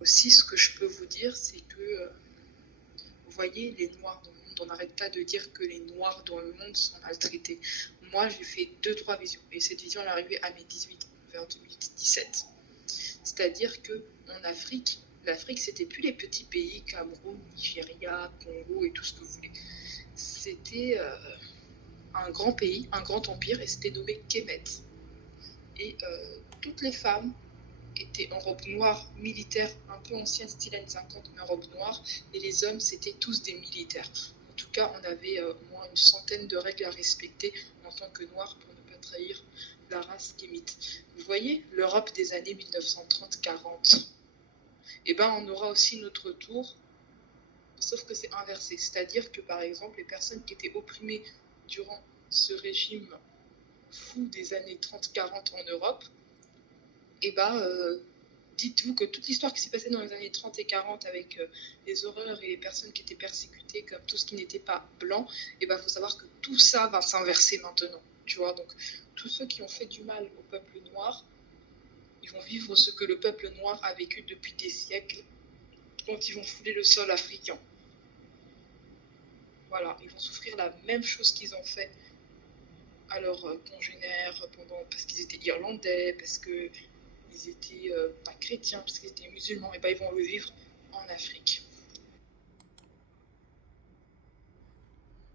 Aussi, ce que je peux vous dire, c'est que, vous voyez, les noirs dans le monde, on n'arrête pas de dire que les noirs dans le monde sont maltraités. Moi, j'ai fait deux, trois visions, et cette vision, elle est arrivée à mes 18 ans, vers 2017. C'est-à-dire que en Afrique, l'Afrique, c'était plus les petits pays, Cameroun, Nigeria, Congo et tout ce que vous voulez. C'était un grand pays, un grand empire, et c'était nommé Kemet. Et toutes les femmes étaient en robe noire militaire, un peu ancienne, style années 50, mais en robe noire, et les hommes, c'était tous des militaires. En tout cas, on avait au moins une centaine de règles à respecter en tant que noir pour ne pas trahir la race kémite. Vous voyez, l'Europe des années 1930-40. Eh ben, on aura aussi notre tour, sauf que c'est inversé. C'est-à-dire que, par exemple, les personnes qui étaient opprimées durant ce régime fou des années 30-40 en Europe, eh ben, dites-vous que toute l'histoire qui s'est passée dans les années 30 et 40 avec les horreurs et les personnes qui étaient persécutées comme tout ce qui n'était pas blanc, eh ben, faut savoir que tout ça va s'inverser maintenant. Tu vois, donc tous ceux qui ont fait du mal au peuple noir, ils vont vivre ce que le peuple noir a vécu depuis des siècles quand ils vont fouler le sol africain. Voilà, ils vont souffrir la même chose qu'ils ont fait à leurs congénères parce qu'ils étaient irlandais, parce qu'ils étaient pas chrétiens, parce qu'ils étaient musulmans, et ben ils vont le vivre en Afrique.